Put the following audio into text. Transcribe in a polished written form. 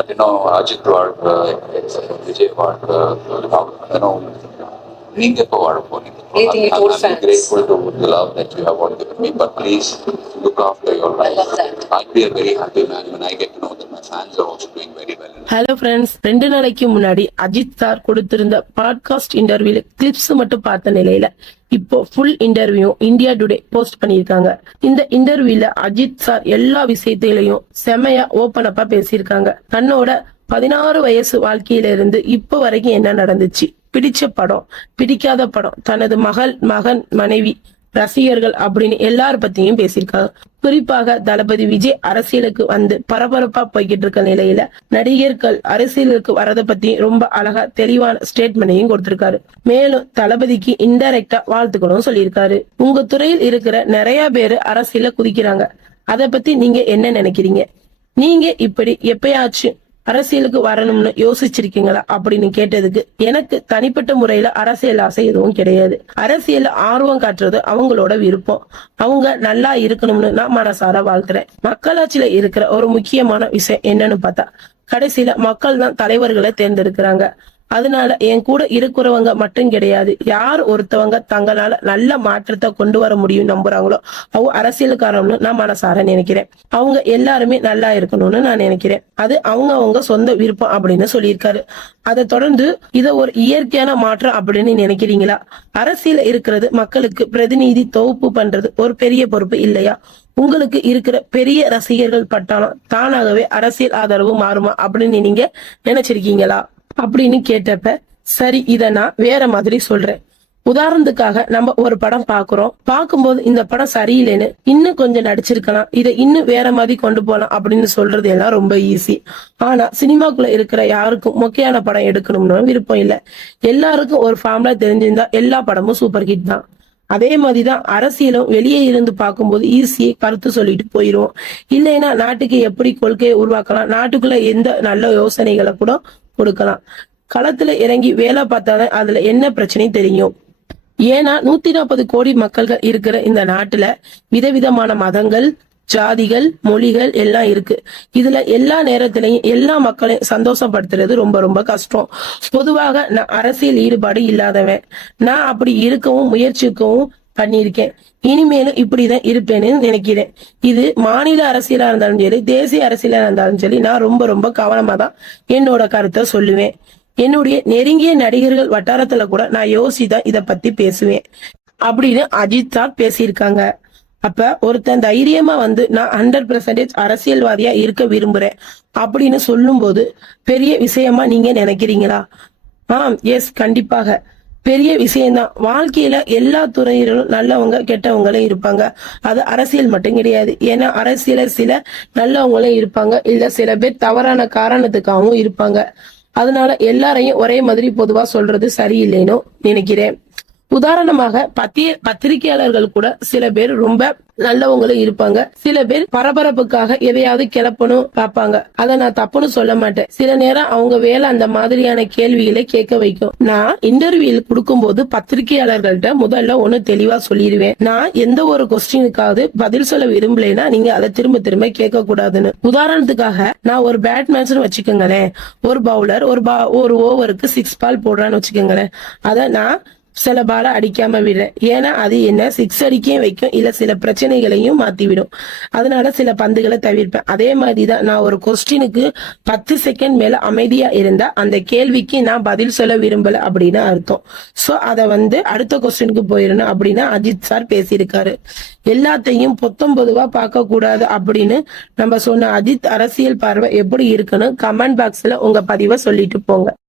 But Ajit வாழ்க, விஜய் வாழ்க, நீங்க இப்போ வாழ போறீங்க. I'm grateful to the love that you have all given me, but please look after your life. I'll be a very happy man when I get to know that my fans are also doing very well. Hello friends, 2 நாளைக்கு முன்னாடி Ajith sir கொடுத்திருந்த podcast இன்டர்வியூல clips மட்டும் பார்த்த நிலையில இப்போ full interview India today post பண்ணியிருக்காங்க. இந்த இன்டர்வியூல அஜித் சார் எல்லா விஷயத்திலையும் செமையா ஓபன் அப்பா பேசியிருக்காங்க. தன்னோட 16 வயசு வாழ்க்கையில இருந்து இப்ப வரைக்கும் என்ன நடந்துச்சு, பிடிச்ச படம், பிடிக்காத படம், தனது மகன், மனைவி, ரசிகர்கள் அப்படின்னு எல்லார பத்தியும் பேசியிருக்காங்க. குறிப்பாக தளபதி விஜய் அரசியலுக்கு வந்து பரபரப்பா போய்கிட்டு இருக்க நிலையில நடிகர்கள் அரசியலுக்கு வரத பத்தி ரொம்ப அழகா தெளிவான ஸ்டேட்மெண்டையும் கொடுத்திருக்காரு. மேலும் தளபதிக்கு இன்டைரக்டா வாழ்த்துக்களும் சொல்லியிருக்காரு. உங்க துறையில் இருக்கிற நிறைய பேரு அரசியல குதிக்கிறாங்க, அத பத்தி நீங்க என்ன நினைக்கிறீங்க? நீங்க இப்படி எப்பயாச்சும் அரசியலுக்கு வரணும்னு யோசிச்சிருக்கீங்களா அப்படின்னு கேட்டதுக்கு, எனக்கு தனிப்பட்ட முறையில அரசியல் ஆசை எதுவும் கிடையாது. அரசியல ஆர்வம் காட்டுறது அவங்களோட விருப்பம். அவங்க நல்லா இருக்கணும்னு நான் மனசார வாழ்க்கிறேன். மக்களாட்சியில இருக்கிற ஒரு முக்கியமான விஷயம் என்னன்னு பார்த்தா, கடைசியில மக்கள் தான் தலைவர்களை தேர்ந்தெடுக்கிறாங்க. அதனால என் கூட இருக்கிறவங்க மட்டும் கிடையாது, யார் ஒருத்தவங்க தங்களால நல்ல மாற்றத்தை கொண்டு வர முடியும் நம்புறாங்களோ அவங்க அரசியலுக்காரன்னு நான் மனசார நினைக்கிறேன். அவங்க எல்லாருமே நல்லா இருக்கணும்னு நான் நினைக்கிறேன். அது அவங்க சொந்த விருப்பம் அப்படின்னு சொல்லியிருக்காரு. அதை தொடர்ந்து இத ஒரு இயற்கையான மாற்றம் அப்படின்னு நினைக்கிறீங்களா? அரசியல இருக்கிறது மக்களுக்கு பிரதிநிதி தொகுப்பு பண்றது ஒரு பெரிய பொறுப்பு இல்லையா? உங்களுக்கு இருக்கிற பெரிய ரசிகர்கள் பட்டாளம் தானாகவே அரசியல் ஆதரவு மாறுமா அப்படின்னு நீங்க நினைச்சிருக்கீங்களா அப்படின்னு கேட்டப்ப, சரி இத நான் வேற மாதிரி சொல்றேன். உதாரணத்துக்காக நம்ம ஒரு படம் பாக்குறோம், பார்க்கும்போது இந்த படம் சரியில்லைன்னு இன்னும் கொஞ்சம் நடிச்சிருக்கலாம், இதை இன்னும் வேற மாதிரி கொண்டு போலாம் அப்படின்னு சொல்றது எல்லாம் ரொம்ப ஈஸி. ஆனா சினிமாக்குள்ள இருக்கிற யாருக்கும் மொக்கையான படம் எடுக்கணும்னு விருப்பம் இல்ல. எல்லாருக்கும் ஒரு ஃபார்முலா தெரிஞ்சிருந்தா எல்லா படமும் சூப்பர் ஹிட் தான். அதே மாதிரிதான் அரசியலும் வெளியே இருந்து பார்க்கும்போது ஈஸியே கருத்து சொல்லிட்டு போயிரும். இல்லைன்னா நாட்டுக்கு எப்படி கொள்கையை உருவாக்கலாம், நாட்டுக்குள்ள எந்த நல்ல யோசனைகளை கூட கொடுக்கலாம். களத்துல இறங்கி வேலை பார்த்தாதான் அதுல என்ன பிரச்சனை தெரியும். ஏன்னா 140 கோடி மக்கள்கள் இருக்கிற இந்த நாட்டுல விதவிதமான மதங்கள், ஜாதிகள், மொழிகள் எல்லாம் இருக்கு. இதுல எல்லா நேரத்திலையும் எல்லா மக்களையும் சந்தோஷப்படுத்துறது ரொம்ப ரொம்ப கஷ்டம். பொதுவாக நான் அரசியல் ஈடுபாடு இல்லாதவன். நான் அப்படி இருக்கவும் முயற்சிக்கவும் பண்ணியிருக்கேன். இனிமேலும் இப்படிதான் இருப்பேன்னு நினைக்கிறேன். இது மாநில அரசியலா இருந்தாலும் சரி, தேசிய அரசியலா இருந்தாலும் சரி, நான் ரொம்ப ரொம்ப கவனமா தான் என்னோட கருத்தை சொல்லுவேன். என்னுடைய நெருங்கிய நடிகர்கள் வட்டாரத்துல கூட நான் யோசிதான் இத பத்தி பேசுவேன் அப்படின்னு அஜித் சார் பேசியிருக்காங்க. அப்ப ஒருத்தன் தைரியமா வந்து நான் 100% அரசியல்வாதியா இருக்க விரும்புறேன் அப்படின்னு சொல்லும் போது பெரிய விஷயமா நீங்க நினைக்கிறீங்களா? எஸ், கண்டிப்பாக பெரிய விஷயம்தான். வாழ்க்கையில எல்லா துறையிலும் நல்லவங்க கெட்டவங்களும் இருப்பாங்க. அது அரசியல் மட்டும் கிடையாது. ஏன்னா அரசியல சில நல்லவங்களும் இருப்பாங்க, இல்ல சில பேர் தவறான காரணத்துக்காகவும் இருப்பாங்க. அதனால எல்லாரையும் ஒரே மாதிரி பொதுவா சொல்றது சரியில்லைன்னு நினைக்கிறேன். உதாரணமாக பத்திரிகையாளர்கள் கூட சில பேர் ரொம்ப நல்லவங்களும் இருப்பாங்க, சில பேர் பரபரப்புக்காக எதையாவது கிளப்பணும் பார்ப்பாங்க. அதை நான் தப்புன்னு சொல்ல மாட்டேன். சில நேரம் அவங்க வேலை அந்த மாதிரியான கேள்விகளை கேட்க வைக்கும். நான் இன்டர்வியூ கொடுக்கும் போது பத்திரிகையாளர்கள்ட்ட முதல்ல ஒண்ணு தெளிவா சொல்லிடுவேன், நான் எந்த ஒரு கொஸ்டினுக்காவது பதில் சொல்ல விரும்பலைன்னா நீங்க அதை திரும்ப திரும்ப கேட்க கூடாதுன்னு. உதாரணத்துக்காக நான் ஒரு பேட்மேன் வச்சுக்கோங்களேன், ஒரு பவுலர் ஒரு ஓவருக்கு 6 பால் போடுறான்னு வச்சுக்கோங்களேன். அதை நான் சில பால அடிக்காம விடுறேன். ஏன்னா அது என்ன 6 அடிக்கையும் வைக்கும், இல்ல சில பிரச்சனைகளையும் மாத்திவிடும். அதனால சில பந்துகளை தவிர்ப்பேன். அதே மாதிரிதான் நான் ஒரு கொஸ்டினுக்கு 10 செகண்ட் மேல அமைதியா இருந்தா அந்த கேள்விக்கு நான் பதில் சொல்ல விரும்பல அப்படின்னு அர்த்தம். சோ அத அடுத்த கொஸ்டினுக்கு போயிடணும் அப்படின்னு அஜித் சார் பேசியிருக்காரு. எல்லாத்தையும் பொதுவா பார்க்க கூடாது அப்படின்னு நம்ம சொன்ன அஜித் அரசியல் பார்வை எப்படி இருக்குன்னு கமெண்ட் பாக்ஸ்ல உங்க பதிவை சொல்லிட்டு போங்க.